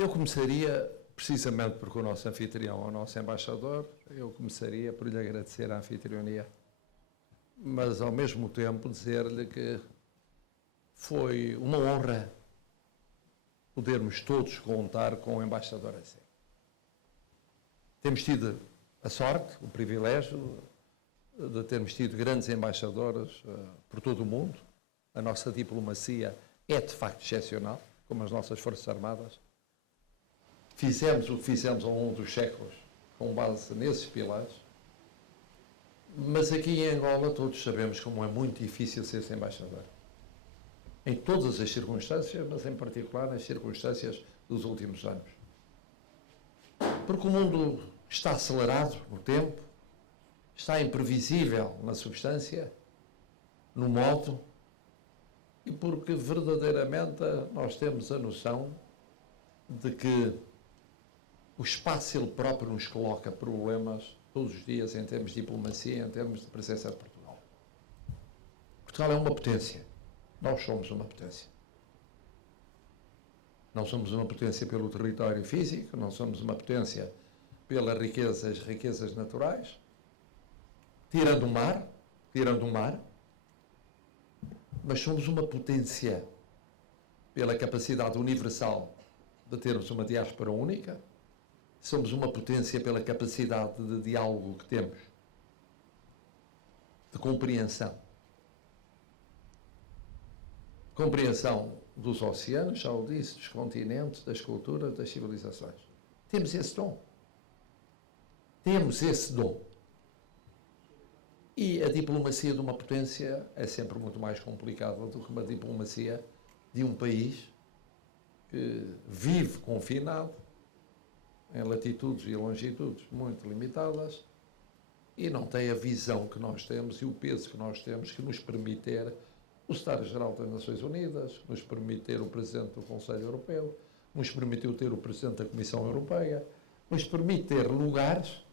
Eu começaria, precisamente porque o nosso anfitrião é o nosso embaixador, eu começaria por lhe agradecer a anfitrionia, mas ao mesmo tempo dizer-lhe que foi uma honra podermos todos contar com o embaixador assim. Temos tido a sorte, o privilégio de termos tido grandes embaixadores por todo o mundo. A nossa diplomacia é de facto excepcional, como as nossas Forças Armadas. Fizemos o que fizemos ao longo dos séculos com base nesses pilares, mas aqui em Angola todos sabemos como é muito difícil ser-se embaixador. Em todas as circunstâncias, mas em particular nas circunstâncias dos últimos anos. Porque o mundo está acelerado no tempo, está imprevisível na substância, no modo, e porque verdadeiramente nós temos a noção de que o espaço ele próprio nos coloca problemas todos os dias em termos de diplomacia, em termos de presença de Portugal. Portugal é uma potência. Nós somos uma potência. Não somos uma potência pelo território físico, não somos uma potência pelas riquezas naturais, tirando o mar, mas somos uma potência pela capacidade universal de termos uma diáspora única, somos uma potência pela capacidade de diálogo que temos, de compreensão dos oceanos, já o disse, dos continentes, das culturas, das civilizações. Temos esse dom. E a diplomacia de uma potência é sempre muito mais complicada do que uma diplomacia de um país que vive confinado em latitudes e longitudes muito limitadas e não tem a visão que nós temos e o peso que nós temos que nos permite ter o Secretário-Geral das Nações Unidas, nos permite ter o Presidente do Conselho Europeu, nos permitiu ter o Presidente da Comissão Europeia, nos permite ter lugares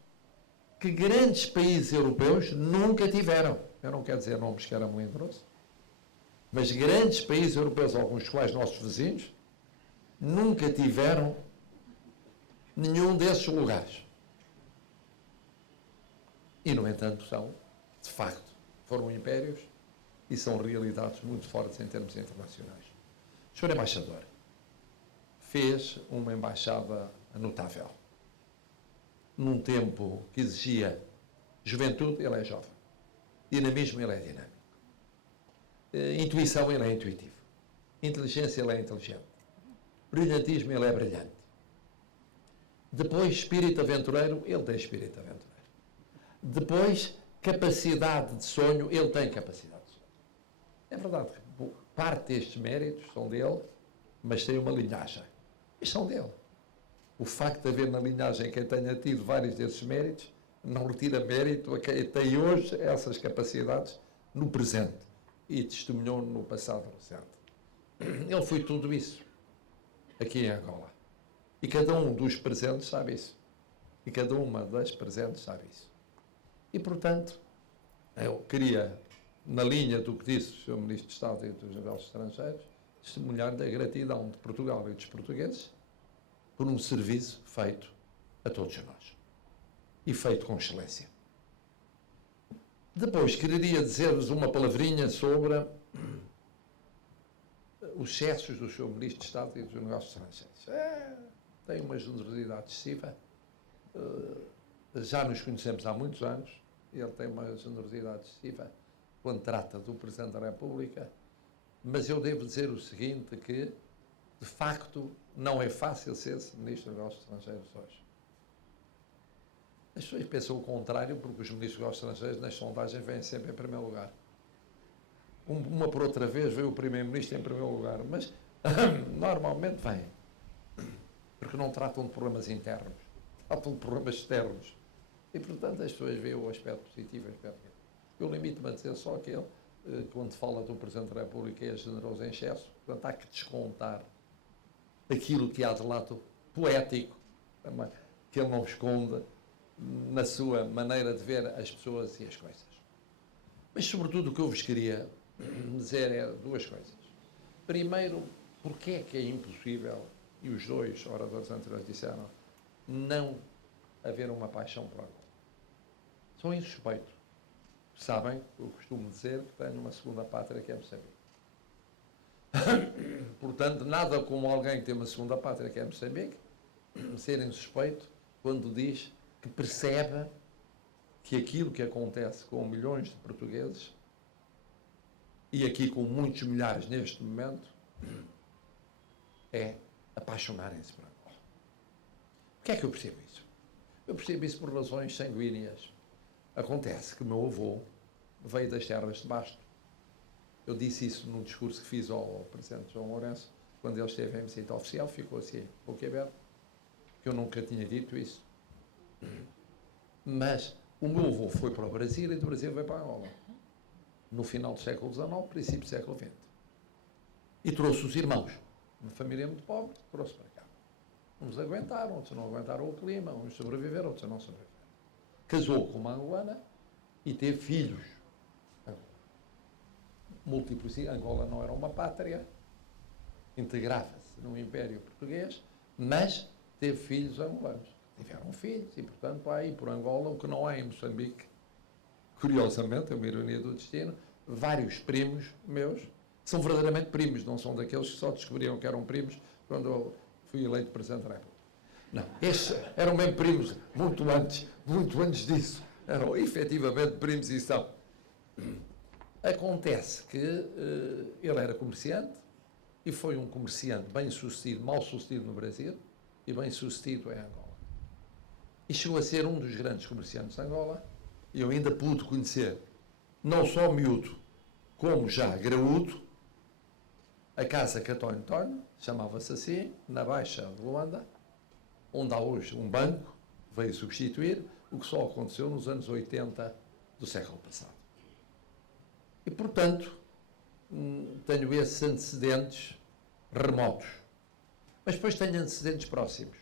que grandes países europeus nunca tiveram. Eu não quero dizer nomes que eram melindrosos, mas grandes países europeus, alguns dos quais nossos vizinhos, nunca tiveram nenhum desses lugares. E, no entanto, de facto, foram impérios e são realidades muito fortes em termos internacionais. O Sr. Embaixador fez uma embaixada notável. Num tempo que exigia juventude, ele é jovem. Dinamismo, ele é dinâmico. Intuição, ele é intuitivo. Inteligência, ele é inteligente. Brilhantismo, ele é brilhante. Depois, espírito aventureiro, ele tem espírito aventureiro. Depois, capacidade de sonho, ele tem capacidade de sonho. É verdade que parte destes méritos são dele, mas tem uma linhagem. E são dele. O facto de haver na linhagem quem tenha tido vários desses méritos, não retira mérito a quem tem hoje essas capacidades no presente e testemunhou no passado recente. Ele foi tudo isso aqui em Angola. E cada um dos presentes sabe isso. E cada uma das presentes sabe isso. E, portanto, eu queria, na linha do que disse o Sr. Ministro de Estado e dos Negócios Estrangeiros, testemunhar da gratidão de Portugal e dos portugueses por um serviço feito a todos nós. E feito com excelência. Depois, queria dizer-vos uma palavrinha sobre os excessos do Sr. Ministro de Estado e dos Negócios Estrangeiros. Tem uma generosidade excessiva. Já nos conhecemos há muitos anos. Ele tem uma generosidade excessiva quando trata do Presidente da República. Mas eu devo dizer o seguinte, que, de facto, não é fácil ser-se Ministro dos Negócios Estrangeiros hoje. As pessoas pensam o contrário, porque os Ministros dos Negócios Estrangeiros, nas sondagens, vêm sempre em primeiro lugar. Uma por outra vez veio o Primeiro-Ministro em primeiro lugar, mas normalmente vem. Porque não tratam de problemas internos, tratam de problemas externos. E, portanto, as pessoas veem o aspecto positivo e o aspecto negativo. Eu limito-me a dizer só aquele, quando fala do Presidente da República, é generoso em excesso, portanto, há que descontar aquilo que há de lado poético, que ele não esconde na sua maneira de ver as pessoas e as coisas. Mas, sobretudo, o que eu vos queria dizer é duas coisas. Primeiro, porque é que é impossível e os dois oradores anteriores disseram, não haver uma paixão por Angola. São insuspeitos. Sabem, eu costumo dizer que tenho uma segunda pátria que é Moçambique. Portanto, nada como alguém que tem uma segunda pátria que é Moçambique ser insuspeito quando diz que percebe que aquilo que acontece com milhões de portugueses e aqui com muitos milhares neste momento é apaixonarem-se por Angola. O que é que eu percebo isso? Eu percebo isso por razões sanguíneas. Acontece que o meu avô veio das terras de Basto. Eu disse isso num discurso que fiz ao presidente João Lourenço, quando ele esteve em visita oficial, ficou assim, boquiaberto, que eu nunca tinha dito isso. Mas o meu avô foi para o Brasil e do Brasil veio para Angola. No final do século XIX, princípio do século XX. E trouxe os irmãos. Uma família muito pobre, trouxe para cá. Uns aguentaram, outros não aguentaram o clima, uns sobreviveram, outros não sobreviveram. Casou com uma angolana e teve filhos. Múltiplos. Angola não era uma pátria, integrava-se no Império Português, mas teve filhos angolanos. Tiveram filhos e, portanto, há aí por Angola, o que não há em Moçambique, curiosamente, é uma ironia do destino, vários primos meus, são verdadeiramente primos, não são daqueles que só descobriram que eram primos quando eu fui eleito Presidente da República. Não, estes eram mesmo primos muito antes disso. Eram efetivamente primos e são. Acontece que ele era comerciante e foi um comerciante bem-sucedido, mal-sucedido no Brasil e bem-sucedido em Angola. E chegou a ser um dos grandes comerciantes de Angola e eu ainda pude conhecer, não só miúdo, como já graúdo, a casa Catónio António, chamava-se assim, na Baixa de Luanda, onde há hoje um banco, veio substituir, o que só aconteceu nos anos 80 do século passado. E, portanto, tenho esses antecedentes remotos. Mas depois tenho antecedentes próximos,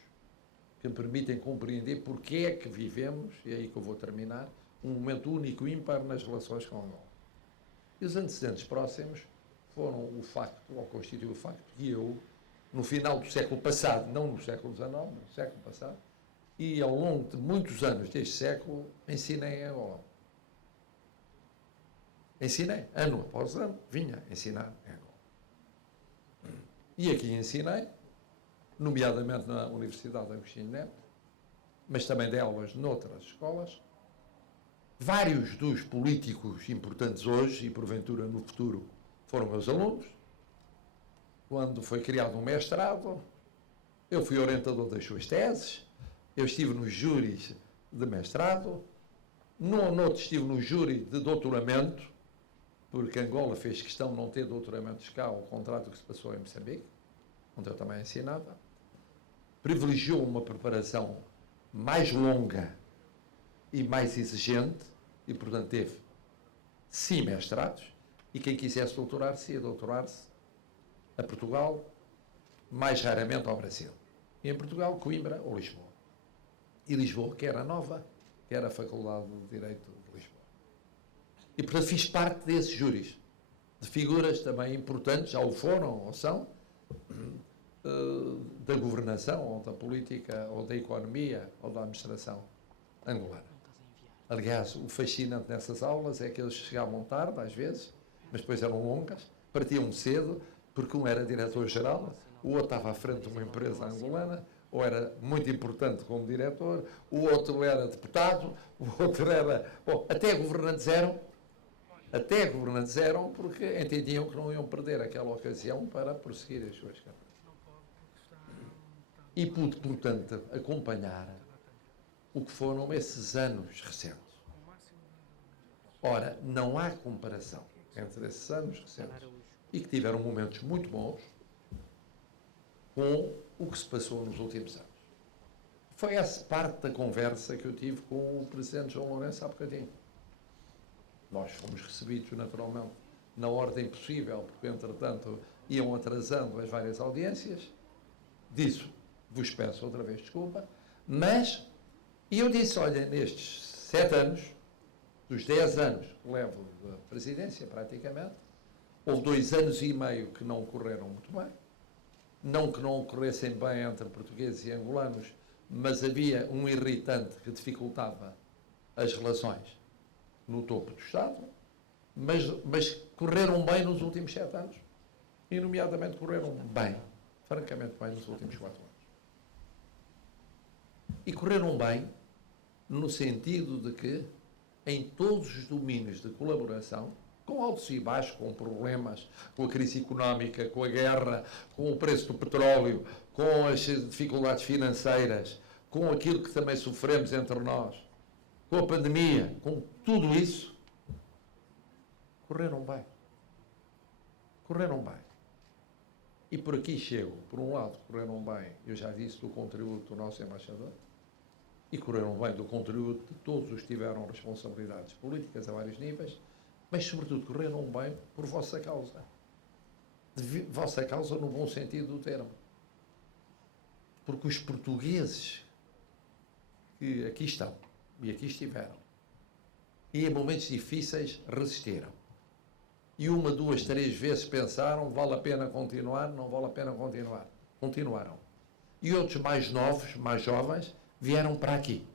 que me permitem compreender porque é que vivemos, e é aí que eu vou terminar, um momento único e ímpar nas relações com Angola. E os antecedentes próximos foram o facto, ou constituem o facto, que eu, no final do século passado, não no século XIX, no século passado, e ao longo de muitos anos deste século, ensinei em Angola. Ensinei, ano após ano, vinha ensinar em Angola. E aqui ensinei, nomeadamente na Universidade Agostinho Neto, mas também dei aulas noutras escolas. Vários dos políticos importantes hoje, e porventura no futuro, foram meus alunos. Quando foi criado um mestrado, eu fui orientador das suas teses, eu estive nos júris de mestrado, no outro estive no júri de doutoramento, porque Angola fez questão de não ter doutoramentos cá, ao contrário do que se passou em Moçambique, onde eu também ensinava. Privilegiou uma preparação mais longa e mais exigente, e, portanto, teve, sim, mestrados, e quem quisesse doutorar-se, ia doutorar-se a Portugal, mais raramente ao Brasil. E em Portugal, Coimbra ou Lisboa. E Lisboa, que era nova, que era a Faculdade de Direito de Lisboa. E, portanto, fiz parte desses júris, de figuras também importantes, já o foram ou são, da governação, ou da política, ou da economia, ou da administração angolana. Aliás, o fascinante nessas aulas é que eles chegavam tarde, às vezes, mas depois eram longas, partiam cedo, porque um era diretor-geral, o outro estava à frente de uma empresa angolana, ou era muito importante como diretor, o outro era deputado, o outro era... Bom, até governantes eram porque entendiam que não iam perder aquela ocasião para prosseguir as suas campanhas. E pude, portanto, acompanhar o que foram esses anos recentes. Ora, não há comparação entre esses anos recentes e que tiveram momentos muito bons com o que se passou nos últimos anos. Foi essa parte da conversa que eu tive com o Presidente João Lourenço há bocadinho. Nós fomos recebidos, naturalmente, na ordem possível, porque, entretanto, iam atrasando as várias audiências. Disso vos peço outra vez desculpa, mas, e eu disse, olha, nestes 7 anos, dos 10 anos que levo da presidência, praticamente, houve 2 anos e meio que não correram muito bem, não que não corressem bem entre portugueses e angolanos, mas havia um irritante que dificultava as relações no topo do Estado, mas correram bem nos últimos 7 anos. E, nomeadamente, correram bem, francamente bem, nos últimos 4 anos. E correram bem no sentido de que, em todos os domínios de colaboração, com altos e baixos, com problemas, com a crise económica, com a guerra, com o preço do petróleo, com as dificuldades financeiras, com aquilo que também sofremos entre nós, com a pandemia, com tudo isso, correram bem. Correram bem. E por aqui chego, por um lado, correram bem, eu já disse, do contributo do nosso embaixador, e correram bem do contributo de todos os que tiveram responsabilidades políticas a vários níveis, mas, sobretudo, correram bem por vossa causa. Vossa causa no bom sentido do termo. Porque os portugueses que aqui estão e aqui estiveram, e em momentos difíceis resistiram. E 1, 2, 3 vezes pensaram, vale a pena continuar, não vale a pena continuar. Continuaram. E outros mais novos, mais jovens, vieram para aqui.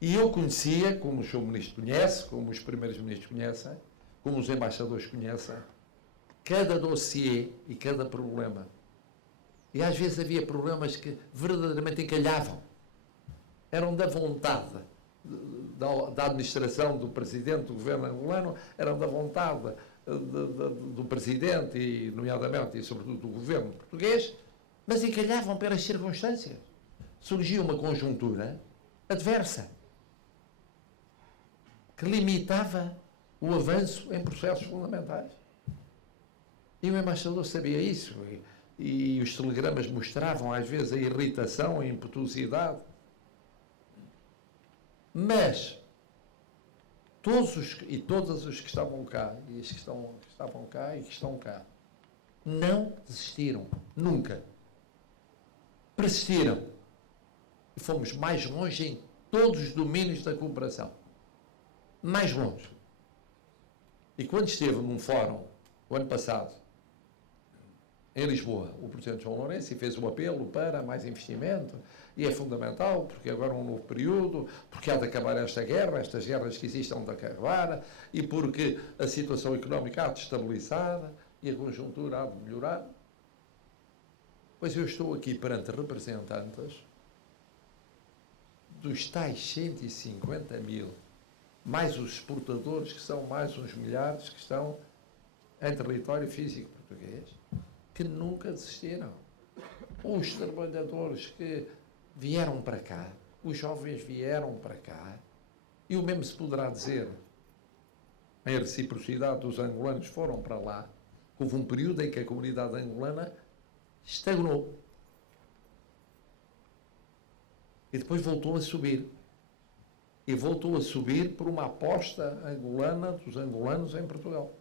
E eu conhecia, como o Sr. Ministro conhece, como os primeiros ministros conhecem, como os embaixadores conhecem, cada dossiê e cada problema. E às vezes havia problemas que verdadeiramente encalhavam. Eram da vontade da administração, do presidente do governo angolano, eram da vontade do presidente, e nomeadamente e sobretudo do governo português, mas encalhavam pelas circunstâncias. Surgia uma conjuntura adversa que limitava o avanço em processos fundamentais. E o embaixador sabia isso, e os telegramas mostravam às vezes a irritação, a impetuosidade. Mas todos e todas os que estavam cá, e os que estavam cá e que estão cá, não desistiram, nunca. Persistiram. E fomos mais longe em todos os domínios da cooperação. Mais longe. E quando esteve num fórum, o ano passado, em Lisboa, o Presidente João Lourenço fez um apelo para mais investimento, e é fundamental, porque agora é um novo período, porque há de acabar esta guerra, estas guerras que existem hão de acabar, e porque a situação económica há de estabilizar, e a conjuntura há de melhorar. Pois eu estou aqui perante representantes dos tais 150 mil, mais os exportadores, que são mais uns milhares, que estão em território físico português, que nunca desistiram. Os trabalhadores que vieram para cá, os jovens vieram para cá, e o mesmo se poderá dizer em reciprocidade dos angolanos foram para lá. Houve um período em que a comunidade angolana estagnou. E depois voltou a subir. E voltou a subir por uma aposta angolana dos angolanos em Portugal.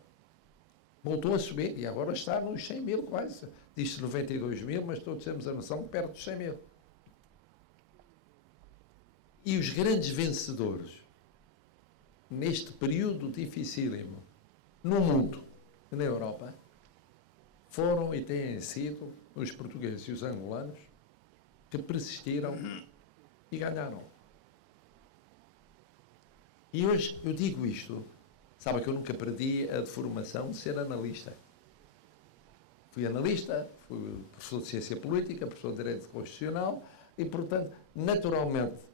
Voltou a subir e agora está nos 100 mil quase. Diz-se 92 mil, mas todos temos a noção que perto dos 100 mil. E os grandes vencedores, neste período dificílimo, no mundo e na Europa, foram e têm sido os portugueses e os angolanos que persistiram e ganharam. E hoje eu digo isto, sabe que eu nunca perdi a formação de ser analista. Fui analista, fui professor de ciência política, professor de direito constitucional e, portanto, naturalmente,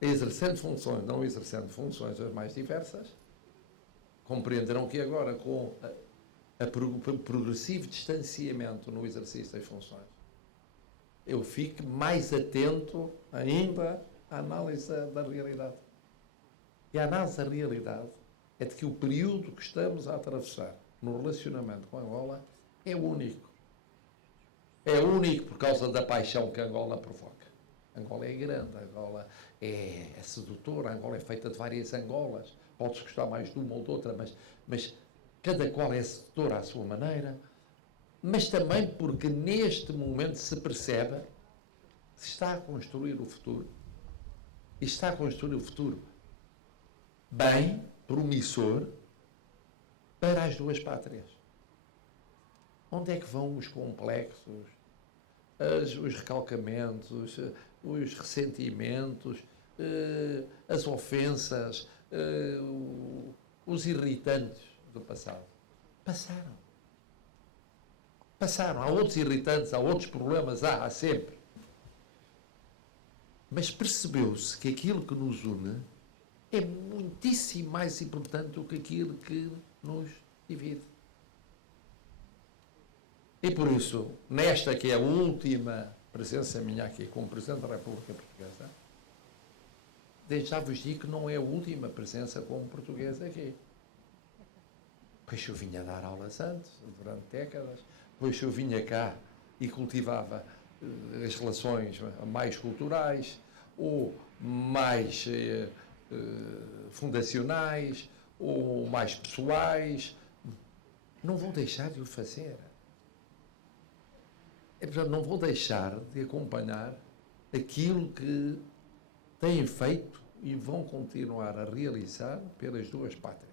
exercendo funções, não exercendo funções as mais diversas, compreenderão que agora, com o progressivo distanciamento no exercício das funções, eu fico mais atento ainda à análise da realidade. E a análise da realidade é de que o período que estamos a atravessar no relacionamento com Angola é único. É único por causa da paixão que Angola provoca. Angola é grande, Angola é sedutora, Angola é feita de várias Angolas. Pode-se gostar mais de uma ou de outra, mas cada qual é sedutora à sua maneira. Mas também porque neste momento se percebe que se está a construir o futuro. E está a construir o futuro bem, promissor, para as duas pátrias. Onde é que vão os complexos, os recalcamentos, os ressentimentos, as ofensas, os irritantes do passado? Passaram. Passaram. Há outros irritantes, há outros problemas, há sempre. Mas percebeu-se que aquilo que nos une é muitíssimo mais importante do que aquilo que nos divide. E por isso, nesta que é a última presença minha aqui como Presidente da República Portuguesa, desde já vos digo que não é a última presença como português aqui. Pois eu vinha dar aulas antes, durante décadas, pois eu vinha cá e cultivava as relações mais culturais ou mais fundacionais ou mais pessoais. Não vou deixar de o fazer. Portanto, não vou deixar de acompanhar aquilo que têm feito e vão continuar a realizar pelas duas pátrias.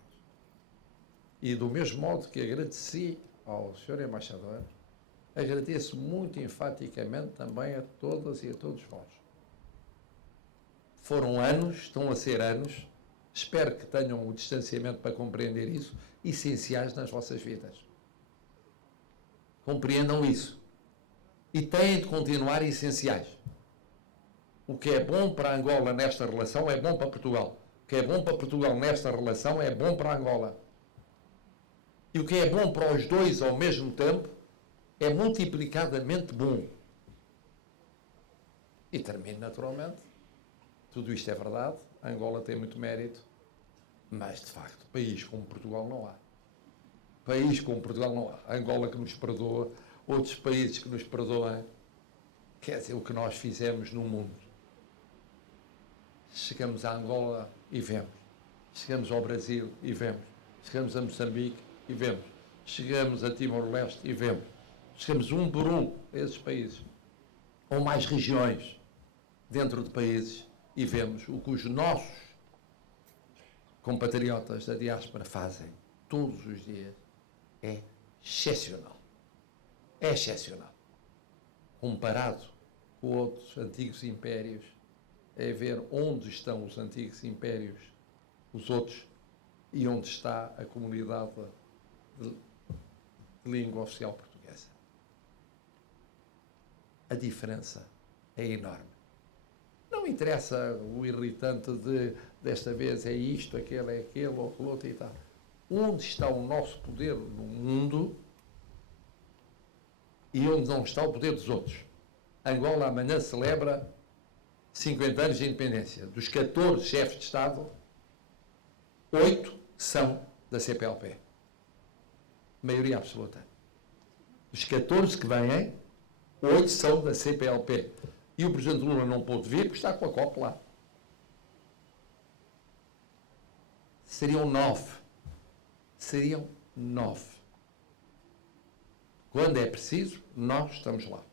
E do mesmo modo que agradeci ao Sr. Embaixador, agradeço muito enfaticamente também a todas e a todos vós. Foram anos, estão a ser anos, espero que tenham o distanciamento para compreender isso, essenciais nas vossas vidas. Compreendam isso. E têm de continuar essenciais. O que é bom para Angola nesta relação é bom para Portugal. O que é bom para Portugal nesta relação é bom para Angola. E o que é bom para os dois ao mesmo tempo é multiplicadamente bom. E termino naturalmente. Tudo isto é verdade. Angola tem muito mérito. Mas, de facto, país como Portugal não há. País como Portugal não há. Angola que nos perdoa, outros países que nos perdoam. Quer dizer, o que nós fizemos no mundo. Chegamos a Angola e vemos. Chegamos ao Brasil e vemos. Chegamos a Moçambique e vemos. Chegamos a Timor-Leste e vemos. Chegamos um por um a esses países. Ou mais regiões dentro de países e vemos o que os nossos compatriotas da diáspora fazem todos os dias. É excepcional. É excepcional. Comparado com outros antigos impérios, é ver onde estão os antigos impérios, os outros, e onde está a comunidade de língua oficial portuguesa. A diferença é enorme. Não interessa o irritante de desta vez é isto, aquele é aquele, ou aquele outro e tal. Onde está o nosso poder no mundo e onde não está o poder dos outros. Angola amanhã celebra 50 anos de independência. Dos 14 chefes de Estado, 8 são da CPLP. Maioria absoluta. Dos 14 que vêm, 8 são da CPLP. E o Presidente Lula não pôde vir porque está com a COP lá. Seriam 9. Seriam 9. Quando é preciso, nós estamos lá.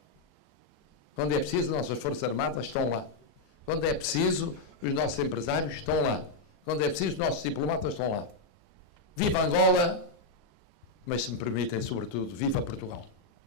Quando é preciso, as nossas Forças Armadas estão lá. Quando é preciso, os nossos empresários estão lá. Quando é preciso, os nossos diplomatas estão lá. Viva Angola, mas se me permitem, sobretudo, viva Portugal.